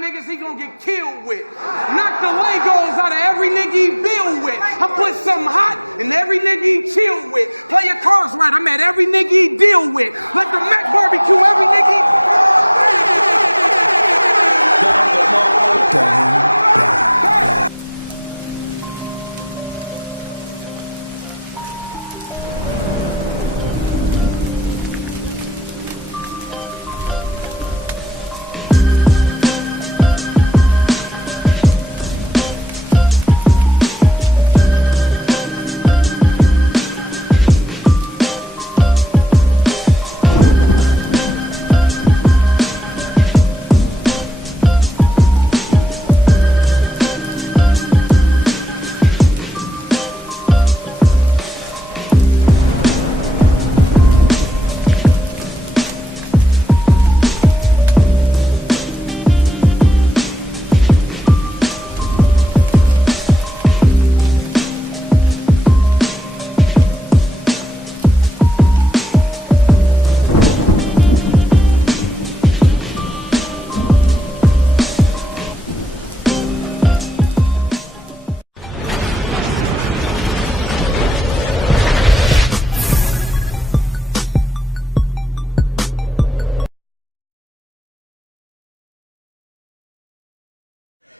niggas he gonna get killed with. Knock the Legos out of every nigga he build with. I put something hot in every nigga he chill with. Play your cards right, I'm at every nigga he deal with. Let the Mac barbecue every nigga he...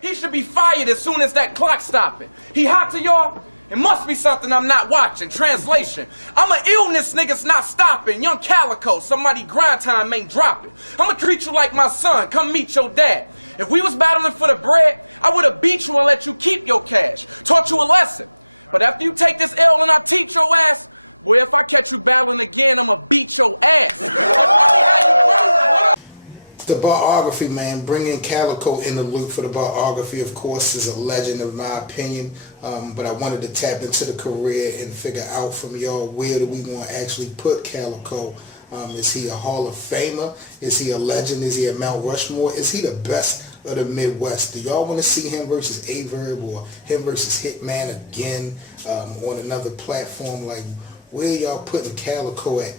He should be fired as soon as that clock stopping. He hot to y'all? It must be something I'm not watching. Translation. I'm an illness nigga's not stopping. Young Calico, somebody grind time ain't dropping. I'ma treat you like my son. Come meet your dad. If we was battling for the bread, I would've beat you and let you keep your cash. Taught you a lesson. But after you take this L and I teach your ass, boy, if I catch you battling again, I'ma beat your ass. The Barography, man, bringing Calico in the loop for the Barography, of course, is a legend in my opinion, but I wanted to tap into the career and figure out from y'all, where do we want to actually put Calico? Is he a Hall of Famer? Is he a legend? Is he a Mount Rushmore? Is he the best of the Midwest? Do y'all want to see him versus VERB or him versus HITMAN again on another platform? Like, where y'all putting Calico at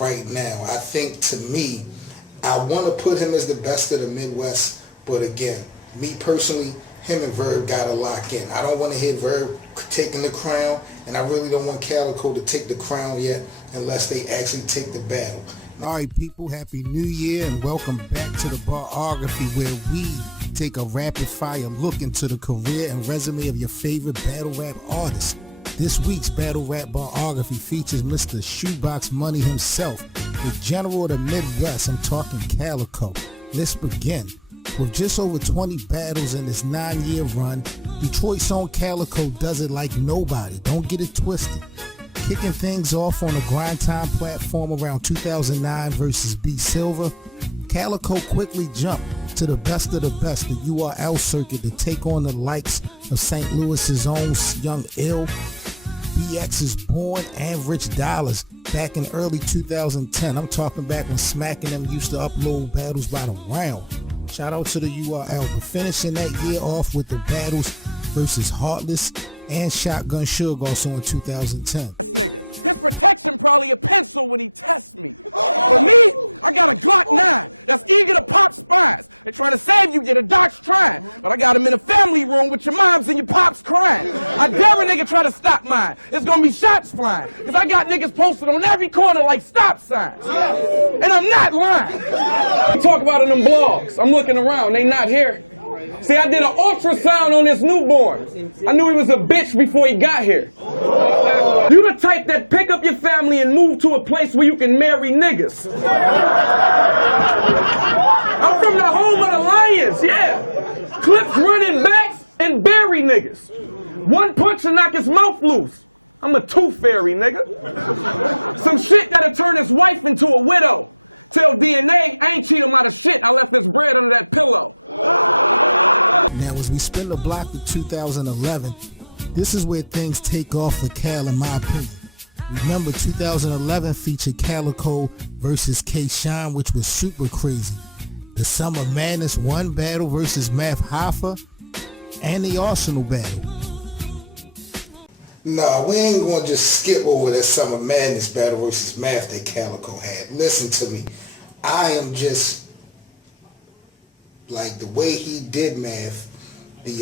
right now? I think, to me, I want to put him as the best of the Midwest, but again, me personally, him and VERB got to lock in. I don't want to hear VERB taking the crown, and I really don't want Calico to take the crown yet unless they actually take the battle. All right, people, Happy New Year, and welcome back to the Barography, where we take a rapid-fire look into the career and resume of your favorite battle rap artists. This week's Battle Rap Barography features Mr. Shoebox Money himself, the General of the Midwest. I'm talking Calico. Let's begin. With just over 20 battles in this 9-year run, Detroit's own Calico does it like nobody. Don't get it twisted. Kicking things off on the Grind Time platform around 2009 versus B Silver, Calico quickly jumped to the best of the best, the URL circuit, to take on the likes of St. Louis's own Young Ill, BX's Born, and Rich Dollars back in early 2010. I'm talking back when Smacking them used to upload battles by the round. Shout out to the URL. But finishing that year off with the battles versus Heartless and Shotgun Suge also in 2010. This nigga, his protection probably a pencil when he tests me. For me, I got a Glock 9 that's eager to pop spines. They're trying to save you, the doc's trying. But I got him in a family room with your moms and your pops crying. I dare a nigga try to stop mine. It's gonna be shots flying. Cause I got niggas posted on every corner like stop signs. And I'm not lying. We talk about it in them blogs. I'm looking around, they not here. See, I did an ultrasound on this newborn. I knew he was a bitch before he got here. You the type that pick up your family and move to a place where you can marry niggas. I'm from the home of the Lions, yeah. Clips running backs and bury niggas. One punch and knock his mouth loose. I'm a tooth fairy, nigga. Some shit that'll turn his wife into a widow. Tell DNA, I ain't cheat him out of shit. I left his bread under that pillow. Now, as we spin the block to 2011, this is where things take off for Cal, in my opinion. Remember, 2011 featured Calico versus K-Shine, which was super crazy. The Summer Madness 1 battle versus Math Hoffa, and the Arsenal battle. No, we ain't going to just skip over that Summer Madness battle versus Math that Calico had. Listen to me. I am just Like the way he did math, it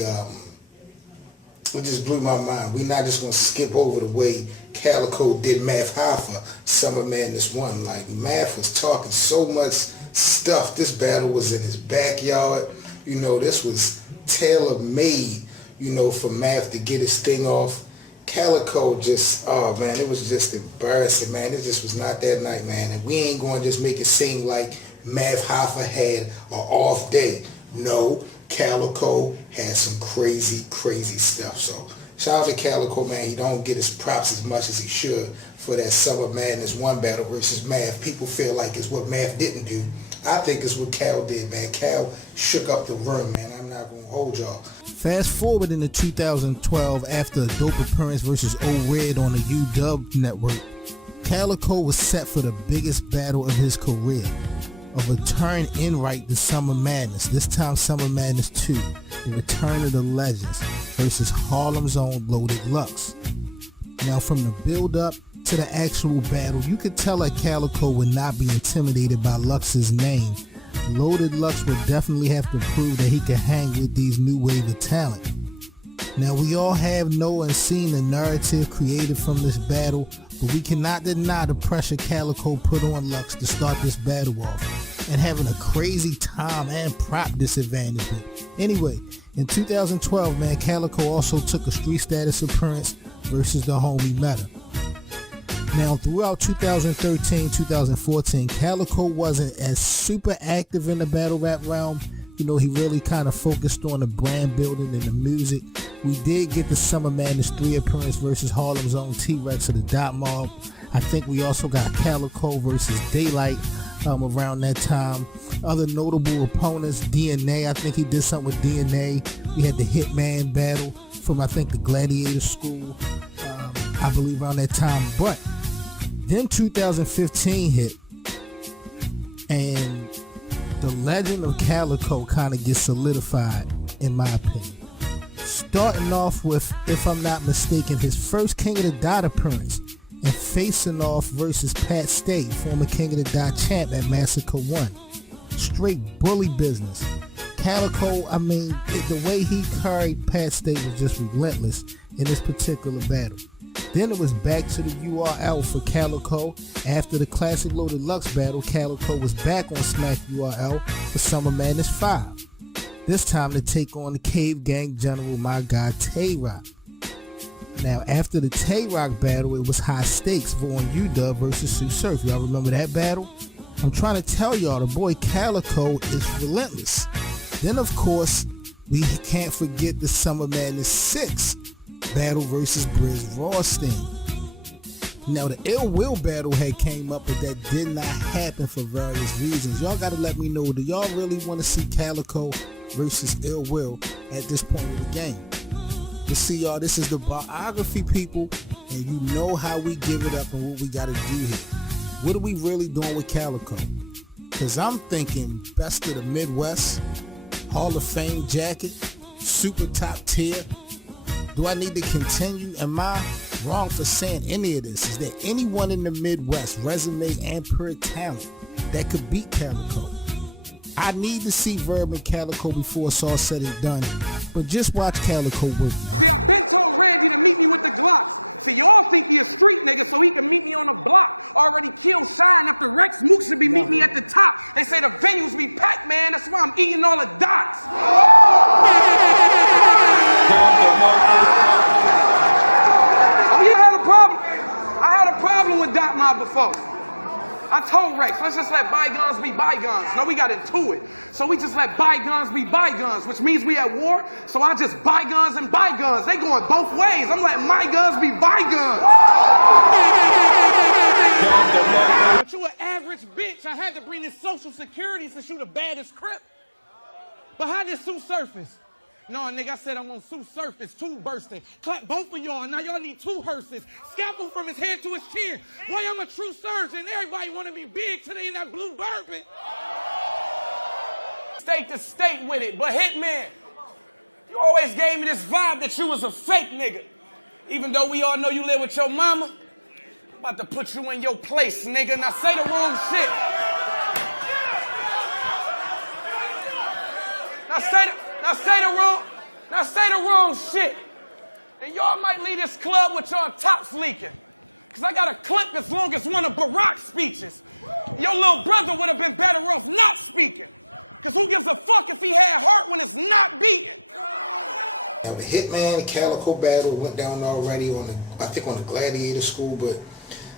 just blew my mind. We're not just gonna skip over the way Calicoe did Math Hoffa, Summer Madness 1. Like Math was talking so much stuff. This battle was in his backyard. You know, this was tailor-made, you know, for Math to get his thing off. Calicoe just, oh man, it was just embarrassing, man. It just was not that night, man. And we ain't gonna just make it seem like Math Hoffa had an off day. No, Calicoe had some crazy, crazy stuff. So shout out to Calicoe, man. He don't get his props as much as he should for that Summer Madness 1 battle versus Math. People feel like it's what Math didn't do. I think it's what Cal did, man. Cal shook up the room, man. I'm not gonna hold y'all. Fast forward into 2012, after a dope appearance versus O-Red on the UW network, Calicoe was set for the biggest battle of his career. A return in right to Summer Madness, this time Summer Madness 2, the return of the legends versus Harlem's own Loaded Lux. Now from the build-up to the actual battle, you could tell that Calicoe would not be intimidated by Lux's name. Loaded Lux would definitely have to prove that he could hang with these new wave of talent. Now we all have known and seen the narrative created from this battle, but we cannot deny the pressure Calicoe put on Lux to start this battle off, and having a crazy time and prop disadvantage. Anyway, in 2012, man, Calicoe also took a street status appearance versus the homie Meta. Now, throughout 2013-2014, Calicoe wasn't as super active in the battle rap realm. You know, he really kind of focused on the brand building and the music. We did get the Summer Madness 3 appearance versus Harlem's own T-Rex of the Dot Mob. I think we also got Calicoe versus Daylight around that time. Other notable opponents, DNA. I think he did something with DNA. We had the Hitman battle from, I think, the Gladiator School, I believe around that time. But then 2015 hit, and the legend of Calicoe kind of gets solidified, in my opinion. Starting off with, if I'm not mistaken, his first King of the Dot appearance, and facing off versus Pat State, former King of the Dot champ at Massacre 1. Straight bully business. Calicoe, I mean, the way he carried Pat State was just relentless in this particular battle. Then it was back to the URL for Calicoe. After the classic Loaded Lux battle, Calicoe was back on Smack URL for Summer Madness 5. This time to take on the Cave Gang General, my guy Tay-Rock. Now, after the Tay-Rock battle, it was high stakes for on UW versus Sue Surf. Y'all remember that battle? I'm trying to tell y'all, the boy Calicoe is relentless. Then, of course, we can't forget the Summer Madness 6 battle versus Briz Rawstein. Now, the Ill Will battle had came up, but that did not happen for various reasons. Y'all got to let me know, do y'all really want to see Calicoe versus Ill Will at this point of the game? But see, y'all, this is the biography, people, and you know how we give it up and what we got to do here. What are we really doing with Calicoe? Because I'm thinking best of the Midwest, Hall of Fame jacket, super top tier. Do I need to continue? Am I wrong for saying any of this? Is there anyone in the Midwest, resume and pure talent, that could beat Calicoe? I need to see VERB and Calicoe before it's all said and done, but just watch Calicoe work. See, I've been told Randy to meet me with the Glocks. See, y'all think he a street nigga so he can meet me on the block. Already killed Shine after Rex Mook should be meet me at the top. They say the venues be packed, man. That's why I'm eating all the dots. Oh, you had a problem? I had a problem with Dot Mob before. I told Rex, let's just let bygones be bygones. No, we got into it. So we just let bygones be bygones, which means we at war. So I just bygones and bygones. They going both ways. I'm letting my guns be bygones. But you an average bitch. I had to bring this Social Security since you the baddest crip. But how did Sue surface? No, nigga, I said I'm on Sue surface, two bursting. Clap both of y'all, now y'all need two hearses. Scalpel from his head to his chin. Boy, I'm a true surgeon. Everybody want to be big today in that blue bourbon. State to state with it, but Hitman, you always gave me this vibe that you was a fake nigga. Even though we all know you live with your mama, I'm about to put you in your place, nigga. Now say the wrong shit. say the wrong shit. And y'all might leave this club with y'all tops leaking. Cause I got a clip as long as one of Barack's speeches. Your little brother would have been better off not speaking. Cause who gives a fuck if he had heart when it's not beating? Now the Hitman and Calico battle went down already on the Gladiator School, but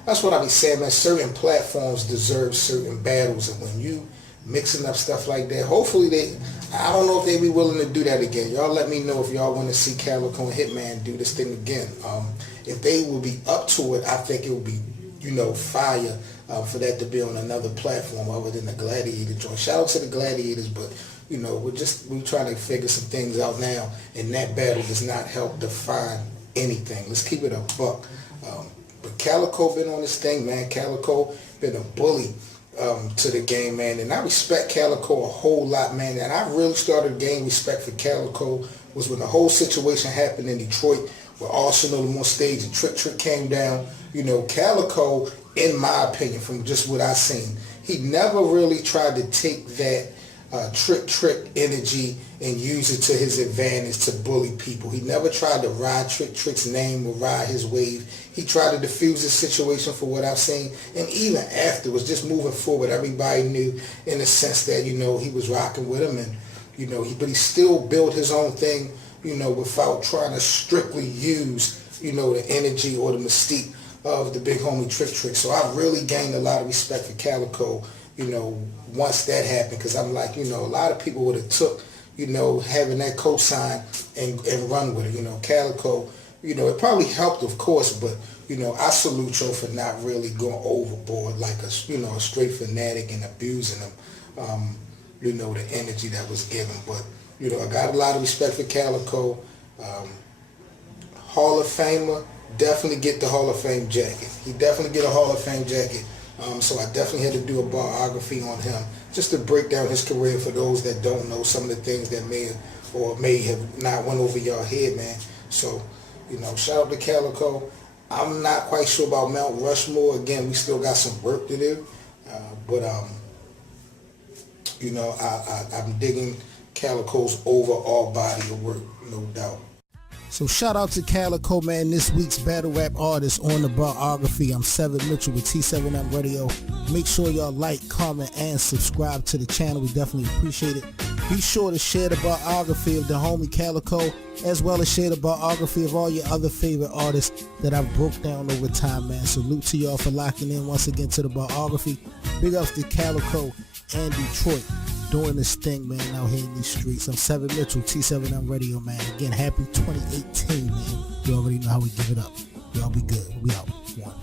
that's what I be saying, man. Certain platforms deserve certain battles, and when you mixing up stuff like that, hopefully I don't know if they be willing to do that again. Y'all let me know if y'all want to see Calico and Hitman do this thing again. If they will be up to it, I think it would be, fire for that to be on another platform other than the Gladiator joint. Shout out to the Gladiators, but we're trying to figure some things out now, and that battle does not help define anything. Let's keep it a buck. But Calico been on this thing, man. Calico been a bully to the game, man, and I respect Calico a whole lot, man. And I really started to gain respect for Calico was when the whole situation happened in Detroit with Arsenal on stage and Trick came down. Calico, in my opinion, from just what I seen, he never really tried to take that Trick energy and use it to his advantage to bully people. He never tried to ride Trick's name or ride his wave. He tried to diffuse the situation for what I've seen. And even afterwards, just moving forward, everybody knew in the sense that, he was rocking with him, and, but he still built his own thing, without trying to strictly use, the energy or the mystique of the big homie Trick. So I really gained a lot of respect for Calico, once that happened, because I'm like, a lot of people would have took, having that cosign and run with it. Calico, it probably helped, of course, but, I salute you for not really going overboard like a straight fanatic and abusing them, the energy that was given. But, I got a lot of respect for Calico. Hall of Famer, definitely get the Hall of Fame jacket. He definitely get a Hall of Fame jacket. So I definitely had to do a biography on him just to break down his career for those that don't know some of the things that may have not went over your head, man. So, shout out to Calico. I'm not quite sure about Mount Rushmore. Again, we still got some work to do. But I'm digging Calico's overall body of work, no doubt. So shout out to Calico, man, this week's battle rap artist on the Barography. I'm Seven Mitchell with T7M Radio. Make sure y'all like, comment, and subscribe to the channel. We definitely appreciate it. Be sure to share the biography of the homie Calico, as well as share the biography of all your other favorite artists that I've broke down over time, man. Salute to y'all for locking in once again to the biography. Big ups to Calico and Detroit doing this thing, man, out here in these streets. I'm Seven Mitchell, T7M Radio, man. Again, happy 2018, man. You already know how we give it up. Y'all be good. We out. One.